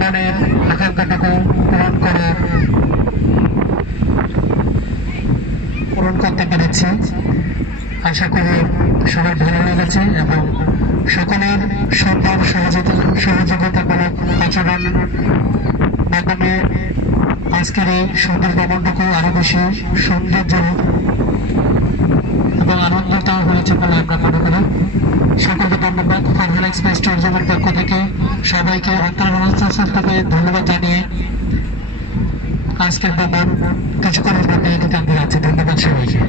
মনের আকাঙ্ক্ষাটুকু পূরণ করতে পেরেছি। আশা করি সবার ভালো লেগেছে এবং সকলের সুন্দর সহযোগিতামূলক আচরণ মাধ্যমে আজকের এই সুন্দর ভ্রমণটুকু আরো বেশি সৌন্দর্য এবং আনন্দিত হয়েছে বলে আমরা মনে করি। সকলকে ধন্যবাদ। ফারহান এক্সপ্রেস ট্যুরিজমের পক্ষ থেকে সবাইকে অন্তর্বাসন থেকে ধন্যবাদ জানিয়ে আজকের ভ্রমণ কিছুক্ষণের মধ্যে এটি থাকতে যাচ্ছে। ধন্যবাদ সবাইকে।